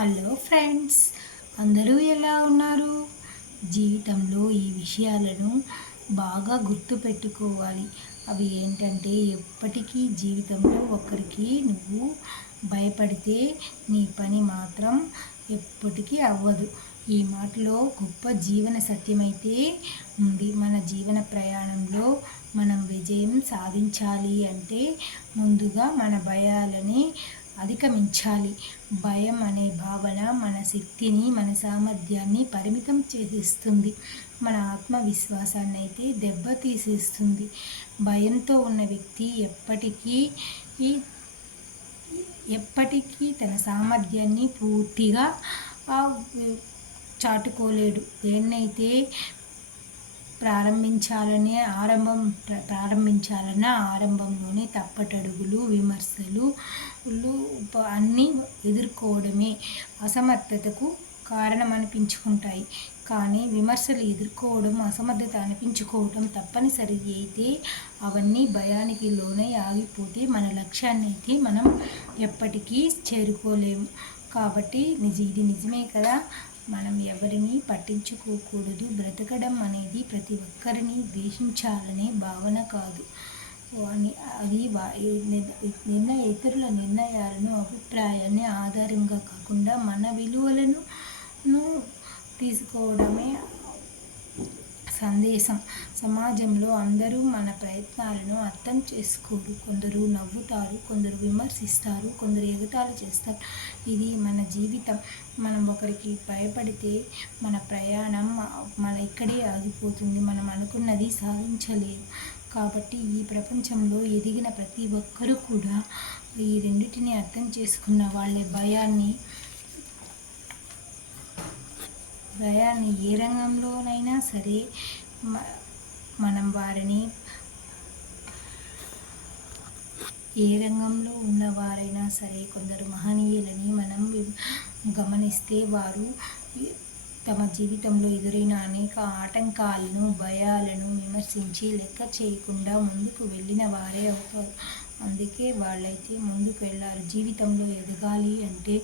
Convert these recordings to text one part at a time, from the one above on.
Hello friends అందరూ ఎలా ఉన్నారు? జీవితంలో ఈ విషయాలను బాగా గుర్తుపెట్టుకోవాలి. అవి ఏంటంటే ఎప్పటికీ జీవితంలో ఒకరికి నువ్వు భయపడితే నీ పని మాత్రం ఎప్పటికీ అవ్వదు. ఈ మాటలో గొప్ప జీవన సత్యమైతే ఉంది. మన జీవన ప్రయాణంలో మనం విజయం సాధించాలి అంటే ముందుగా మన భయాలని అధిగమించాలి. భయం అనే భావన మన శక్తిని మన సామర్థ్యాన్ని పరిమితం చేసేస్తుంది. మన ఆత్మవిశ్వాసాన్ని అయితే దెబ్బతీసేస్తుంది భయంతో ఉన్న వ్యక్తి ఎప్పటికీ ఎప్పటికీ తన సామర్థ్యాన్ని పూర్తిగా చాటుకోలేడు. దేన్నైతే ప్రారంభించాలనే ఆరంభం ప్రారంభించాలన్న ఆరంభంలోనే తప్పటడుగులు విమర్శలు అన్నీ ఎదుర్కోవడమే అసమర్థతకు కారణం అనిపించుకుంటాయి కానీ విమర్శలు ఎదుర్కోవడం అసమర్థత అనిపించుకోవడం తప్పనిసరి అయితే అవన్నీ భయానికి లోనై ఆగిపోతే మన లక్ష్యాన్ని అయితే మనం ఎప్పటికీ చేరుకోలేము కాబట్టి నిజ ఇది నిజమే కదా? మనం ఎవరిని పట్టించుకోకూడదు. బ్రతకడం అనేది ప్రతి ఒక్కరిని ద్వేషించాలనే భావన కాదు. అని అది నిర్ణయ ఇతరుల నిర్ణయాలను అభిప్రాయాన్ని ఆధారంగా కాకుండా మన విలువలను తీసుకోవడమే సందేశం సమాజంలో అందరూ మన ప్రయత్నాలను అర్థం చేసుకోరు. కొందరు నవ్వుతారు కొందరు విమర్శిస్తారు కొందరు ఎగతాళి చేస్తారు. ఇది మన జీవితం. మనం ఒకరికి భయపడితే మన ప్రయాణం మన ఇక్కడే ఆగిపోతుంది. మనం అనుకున్నది సాధించలేము. కాబట్టి ఈ ప్రపంచంలో ఎదిగిన ప్రతి ఒక్కరూ కూడా ఈ రెండింటిని అర్థం చేసుకున్న వాళ్ళ భయాన్ని భయాన్ని ఏ రంగంలోనైనా సరే మనం వారిని ఏ రంగంలో ఉన్నవారైనా సరే కొందరు మహనీయులని మనం గమనిస్తే వారు తమ జీవితంలో ఎదురైన అనేక ఆటంకాలను భయాలను విమర్శించి లెక్క చేయకుండా ముందుకు వెళ్ళిన వారే అవుతారు. అందుకే వాళ్ళైతే ముందుకు వెళ్ళారు జీవితంలో ఎదగాలి అంటే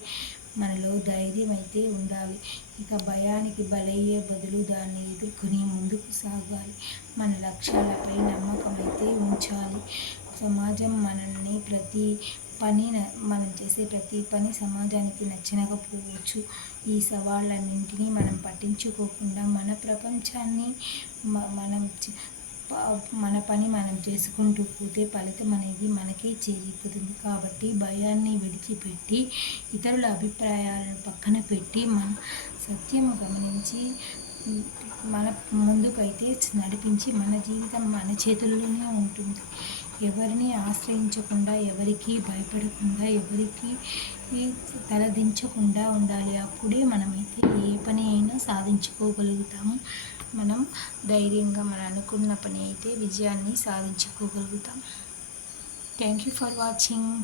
మనలో ధైర్యం అయితే ఉండాలి. ఇక భయానికి బలయ్యే బదులు దాన్ని ఎదుర్కొని ముందుకు సాగాలి. మన లక్ష్యాలపై నమ్మకం అయితే ఉంచాలి. సమాజం మనల్ని ప్రతి పని మనం చేసే ప్రతి పని సమాజానికి నచ్చనకపోవచ్చు. ఈ సవాళ్ళన్నింటినీ మనం పట్టించుకోకుండా మన ప్రపంచాన్ని మనం మన పని మనం చేసుకుంటూ పోతే ఫలితం అనేది మనకే చేరుకుతుంది కాబట్టి భయాన్ని విడిచిపెట్టి ఇతరుల అభిప్రాయాలను పక్కన పెట్టి మన సత్యము గమనించి మన ముందుకైతే నడిపించి మన జీవితం మన చేతుల్లోనే ఉంటుంది. ఎవరిని ఆశ్రయించకుండా ఎవరికి భయపడకుండా ఎవరికి తలదించకుండా ఉండాలి. అప్పుడే మనమైతే ఏ పని అయినా సాధించుకోగలుగుతాము. మనం ధైర్యంగా మనం అనుకున్న పని అయితే విజయాన్ని సాధించుకోగలుగుతాం. Thank you for watching